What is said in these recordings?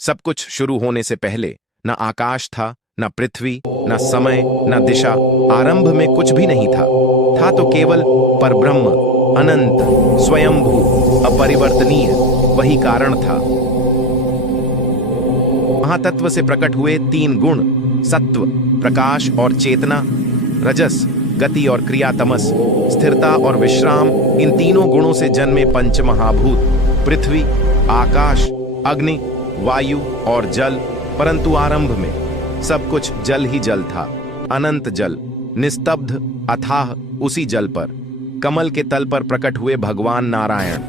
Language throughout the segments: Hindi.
सब कुछ शुरू होने से पहले न आकाश था, न पृथ्वी, न समय, न दिशा। आरंभ में कुछ भी नहीं था तो केवल परब्रह्म, अनंत, स्वयंभू, अपरिवर्तनीय, वही कारण था। महातत्व से प्रकट हुए तीन गुण, सत्व, प्रकाश और चेतना, रजस, गति और क्रिया, तमस, स्थिरता और विश्राम, इन तीनों गुणों से जन्मे पंच महाभूत, पृथ्वी, आकाश, अग्नि, वायु और जल। परंतु आरंभ में सब कुछ जल ही जल था, अनंत जल, निस्तब्ध, अथाह। उसी जल पर, कमल के तल पर प्रकट हुए भगवान नारायण,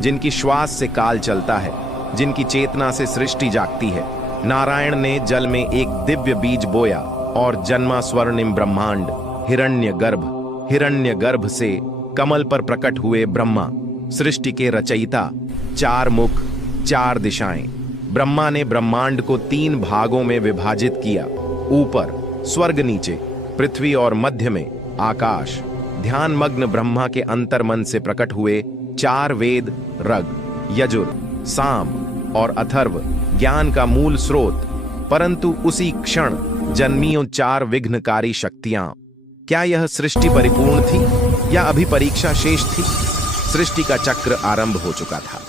जिनकी श्वास से काल चलता है, जिनकी चेतना से सृष्टि जागती है। नारायण ने जल में एक दिव्य बीज बोया और जन्मा स्वर्णिम ब्रह्मांड, हिरण्य गर्भ से कमल पर प्रकट हुए ब्रह्मा, सृष्टि के रचयिता। चार मुख, चार दिशाएं। ब्रह्मा ने ब्रह्मांड को तीन भागों में विभाजित किया, ऊपर स्वर्ग, नीचे पृथ्वी और मध्य में आकाश। ध्यानमग्न ब्रह्मा के अंतर्मन से प्रकट हुए चार वेद, ऋग, यजुर, साम और अथर्व, ज्ञान का मूल स्रोत। परंतु उसी क्षण जन्मी उन चार विघ्नकारी शक्तियां। क्या यह सृष्टि परिपूर्ण थी या अभी परीक्षा शेष थी? सृष्टि का चक्र आरंभ हो चुका था।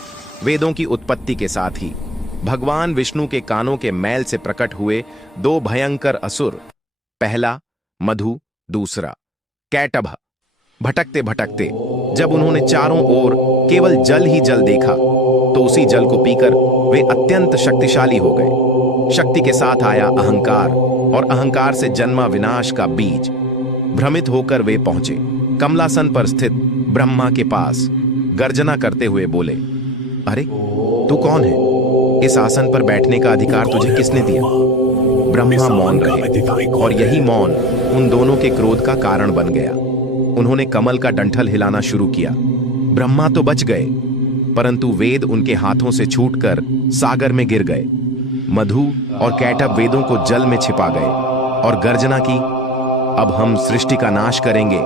वेदों की उत्पत्ति के साथ ही भगवान विष्णु के कानों के मैल से प्रकट हुए दो भयंकर असुर, पहला मधु, दूसरा कैटभ। भटकते भटकते जब उन्होंने चारों ओर केवल जल ही जल देखा तो उसी जल को पीकर वे अत्यंत शक्तिशाली हो गए। शक्ति के साथ आया अहंकार और अहंकार से जन्मा विनाश का बीज। भ्रमित होकर वे पहुंचे कमलासन पर स्थित ब्रह्मा के पास। गर्जना करते हुए बोले, अरे तू कौन है? इस आसन पर बैठने का अधिकार तुझे किसने दिया? ब्रह्मा मौन रहे और यही मौन उन दोनों के क्रोध का कारण बन गया। उन्होंने कमल का डंठल हिलाना शुरू किया। ब्रह्मा तो बच गए, परंतु वेद उनके हाथों से छूटकर सागर में गिर गए। मधु और कैटभ वेदों को जल में छिपा गए और गर्जना की, अब हम सृष्टि का नाश करेंगे।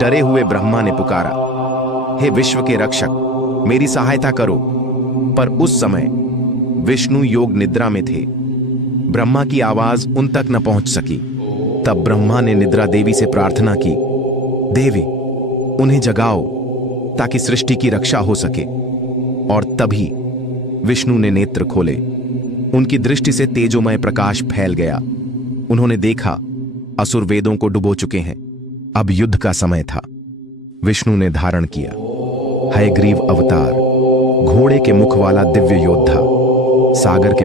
डरे हुए ब्रह्मा ने पुकारा, हे विश्व के रक्षक, मेरी सहायता करो। पर उस समय विष्णु योग निद्रा में थे। ब्रह्मा की आवाज उन तक न पहुंच सकी। तब ब्रह्मा ने निद्रा देवी से प्रार्थना की, देवी उन्हें जगाओ ताकि सृष्टि की रक्षा हो सके। और तभी विष्णु ने नेत्र खोले। उनकी दृष्टि से तेजोमय प्रकाश फैल गया। उन्होंने देखा असुर वेदों को डुबो चुके हैं। अब युद्ध का समय था। विष्णु ने धारण किया हयग्रीव अवतार, घोड़े के मुख वाला दिव्य योद्धा। सागर के